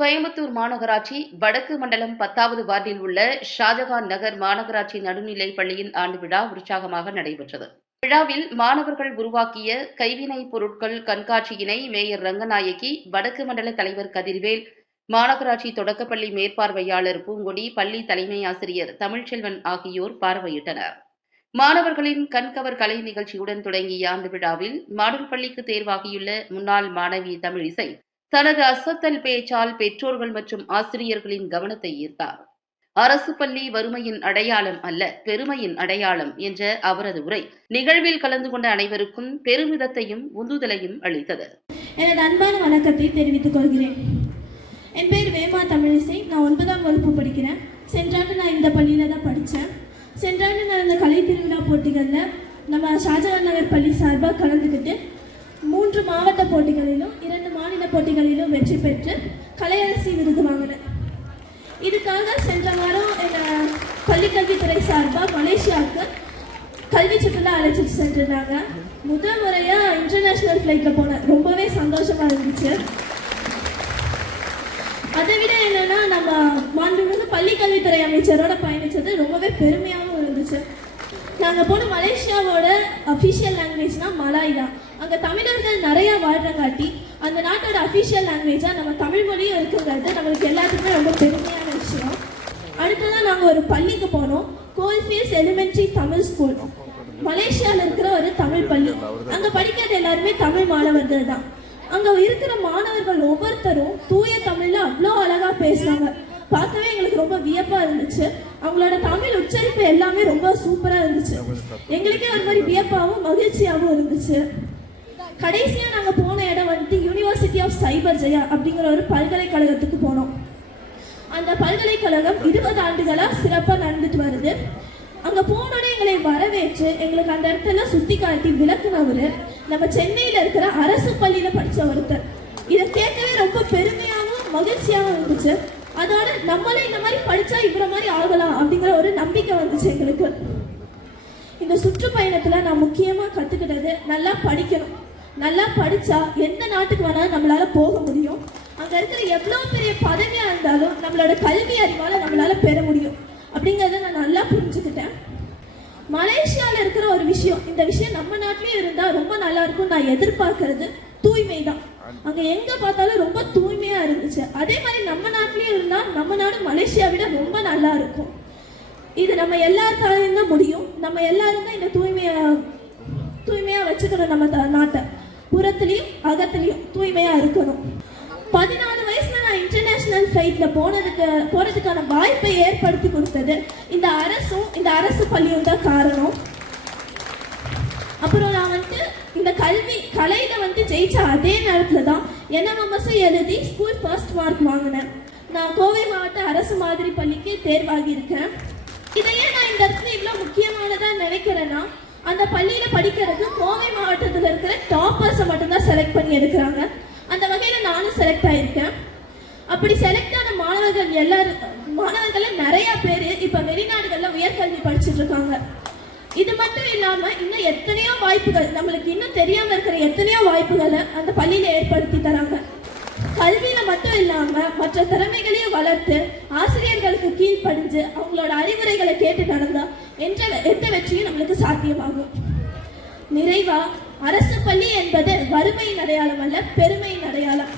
கோயம்புத்தூர் மாநகராட்சி வடக்கு மண்டலம் பத்தாவது வார்டில் உள்ள ஷாஜகான் நகர் மாநகராட்சி நடுநிலைப் பள்ளியின் ஆண்டு விழா உற்சாகமாக நடைபெற்றது. விழாவில் மாணவர்கள் உருவாக்கிய கைவினைப் பொருட்கள் கண்காட்சியினை மேயர் ரங்கநாயகி வடக்கு மண்டல தலைவர் கதிர்வேல் மாநகராட்சி தொடக்கப்பள்ளி மேற்பார்வையாளர் பூங்கொடி பள்ளி தலைமை ஆசிரியர் தமிழ்ச்செல்வன் ஆகியோர் பார்வையிட்டனர். மாணவர்களின் கண்கவர் கலை நிகழ்ச்சியுடன் தொடங்கிய ஆண்டு விழாவில் மாடல் பள்ளிக்கு தேர்வாகியுள்ள முன்னாள் மாணவி தமிழிசை தனது அசத்தல் பேச்சால் பெற்றோர்கள் மற்றும் ஆசிரியர்களின் கவனத்தை ஈர்த்தார். அரசு பள்ளி வறுமையின் அடையாளம் அல்ல பெருமையின் அடையாளம் என்ற அவரது உரை நிகழ்வில் கலந்து கொண்ட அனைவருக்கும் பெருமிதத்தையும் உந்துதலையும் அளித்தது. எனது அன்பான வணக்கத்தை தெரிவித்துக் கொள்கிறேன். என் பேர் வேமா தமிழிசை. நான் ஒன்பதாம் வகுப்பு படிக்கிறேன். சென்றாண்டு நான் இந்த பள்ளியில் தான் படித்தேன். சென்றாண்டு நடந்த கலை திருவிழா போட்டிகளில் நம்ம ஷாஜகான் நகர் பள்ளி சார்பாக கலந்துக்கிட்டு மூன்று மாவட்ட போட்டிகளிலும் மாநில போட்டிகளிலும் வெற்றி பெற்று கலையரசி விருது வாங்கினேன் இதுக்காக சென்ற வாரம் எங்கள் பள்ளிக்கல்வித்துறை சார்பாக மலேசியாவுக்கு கல்வி சுற்றுலா அழைச்சிட்டு சென்றிருந்தாங்க. முதல் முறையாக இன்டர்நேஷ்னல் ஃப்ளைட்டில் போனேன். ரொம்பவே சந்தோஷமா இருந்துச்சு. அதை விட என்னன்னா நம்ம மாண்புமிகு பள்ளிக்கல்வித்துறை அமைச்சரோட பயணிச்சது ரொம்பவே பெருமையாகவும் இருந்துச்சு. நாங்கள் போன மலேசியாவோட அஃபிஷியல் லாங்குவேஜ்னா மலாய் தான். அங்கே தமிழர்கள் நிறையா வாழ்றங்காட்டி அந்த நாட்டோட அஃபிஷியல் லாங்குவேஜாக நம்ம தமிழ் மொழியும் இருக்குங்கிறது நம்மளுக்கு எல்லாத்துக்குமே ரொம்ப பெருமையான விஷயம். அடுத்ததான் நாங்கள் ஒரு பள்ளிக்கு போனோம். கோல்ஃபியஸ் எலிமெண்ட்ரி தமிழ் ஸ்கூல் மலேசியாவில் இருக்கிற ஒரு தமிழ் பள்ளி. அங்கே படிக்கிறது எல்லாருமே தமிழ் மாணவர்கள் தான். அங்கே இருக்கிற மாணவர்கள் ஒவ்வொருத்தரும் தூய தமிழில் அவ்வளோ அழகாக பேசுகிறாங்க பார்க்கவே வியப்பாக இருந்துச்சு. அவங்களோட தமிழ் உச்சரிப்பு எல்லாமே ரொம்ப சூப்பராக இருந்துச்சு. எங்களுக்கே ஒரு மாதிரி வியப்பாகவும் மகிழ்ச்சியாகவும் இருந்துச்சு. கடைசியாக நாங்கள் போன இடம் வந்துட்டு யூனிவர்சிட்டி ஆஃப் சைபர் ஜெயா அப்படிங்கிற ஒரு பல்கலைக்கழகத்துக்கு போனோம். அந்த பல்கலைக்கழகம் இருபது ஆண்டுகளா சிறப்பா நடந்துட்டு வருது. அங்க போனோட எங்களை வரவேற்று எங்களுக்கு அந்த இடத்துல சுத்தி காட்டி விளக்குனவரு. நம்ம சென்னையில இருக்கிற அரசு பள்ளியில படிச்ச ஒருத்தர். இதை கேட்கவே ரொம்ப பெருமையாகவும் மகிழ்ச்சியாகவும் இருந்துச்சு. அதோட நம்மளே இந்த மாதிரி படிச்சா இவர மாதிரி ஆகலாம் அப்படிங்கிற ஒரு நம்பிக்கை வந்துச்சு எங்களுக்கு. இந்த சுற்றுப்பயணத்துல நான் முக்கியமா கத்துக்கிட்டது நல்லா படிக்கணும். நல்லா படிச்சா எந்த நாட்டுக்கு வேணாலும் நம்மளால போக முடியும். அங்க இருக்கிற எவ்வளவு பெரிய பதவியா இருந்தாலும் நம்மளோட கல்வி அறிவால நம்மளால பெற முடியும். அப்படிங்கறத நான் நல்லா புரிஞ்சுக்கிட்டேன். மலேசியால இருக்கிற ஒரு விஷயம் இந்த விஷயம் நம்ம நாட்டிலயும் இருந்தா ரொம்ப நல்லா இருக்கும் நான் எதிர்பார்க்கறது. தூய்மை தான் அங்க எங்க பார்த்தாலும் ரொம்ப தூய்மையா இருந்துச்சு. அதே மாதிரி நம்ம நாட்டிலயும் இருந்தா நம்ம நாடு மலேசியா விட ரொம்ப நல்லா இருக்கும். இது நம்ம எல்லாத்தாலையும் தான் முடியும். நம்ம எல்லாரும் தான் இந்த தூய்மையை தூய்மையா வச்சுக்கணும் நம்ம த- நாட்டை. புறத்துலையும் அகத்துலயும் தூய்மையா இருக்கணும். பதினாலு வயசுல நான் இன்டர்நேஷனல் ஃபிளைட்ல போனதுக்கு போறதுக்கான வாய்ப்பை ஏற்படுத்தி கொடுத்தது இந்த அரசும் இந்த அரசு பள்ளியும் தான் காரணம் அப்புறம் நான் வந்துட்டு இந்த கல்வி கலையில வந்து ஜெயிச்ச அதே நேரத்துல தான் என்எம்எம்எஸ் எழுதி ஸ்கூல் ஃபர்ஸ்ட் மார்க் வாங்கினேன். நான் கோவை மாவட்ட அரசு மாதிரி பள்ளிக்கு தேர்வாகி இருக்கேன். இதையே நான் இந்த இடத்துல இவ்வளோ முக்கியமானதாக நினைக்கிறேன்னா அந்த பள்ளியில் படிக்கிறது கோவை மாவட்டத்தில் இருக்கிற டாப்பர்ஸை மட்டும்தான் செலக்ட் பண்ணி எடுக்கிறாங்க. அந்த வகையில் நானும் செலக்ட் ஆகியிருக்கேன் அப்படி செலக்ட் ஆன மாணவர்கள் எல்லாரும் மாணவர்கள்ல நிறைய பேர் இப்போ வெளிநாடுகளில் உயர்கல்வி படிச்சுட்டு இருக்காங்க. இது மட்டும் இல்லாம இன்னும் எத்தனையோ வாய்ப்புகள் நம்மளுக்கு இன்னும் தெரியாம இருக்கிற எத்தனையோ வாய்ப்புகளை அந்த பள்ளியில ஏற்படுத்தி தராங்க. கல்வியில மட்டும் இல்லாம மற்ற திறமைகளையும் வளர்த்து ஆசிரியர்களுக்கு கீழ்ப்படிஞ்சு அவங்களோட அறிவுரைகளை கேட்டு நடந்தா என்ற எந்த வெற்றியும் நம்மளுக்கு சாத்தியமாகும். நிறைவா அரசு பள்ளி என்பது வறுமையின் அடையாளம் அல்ல பெருமையின் அடையாளம்.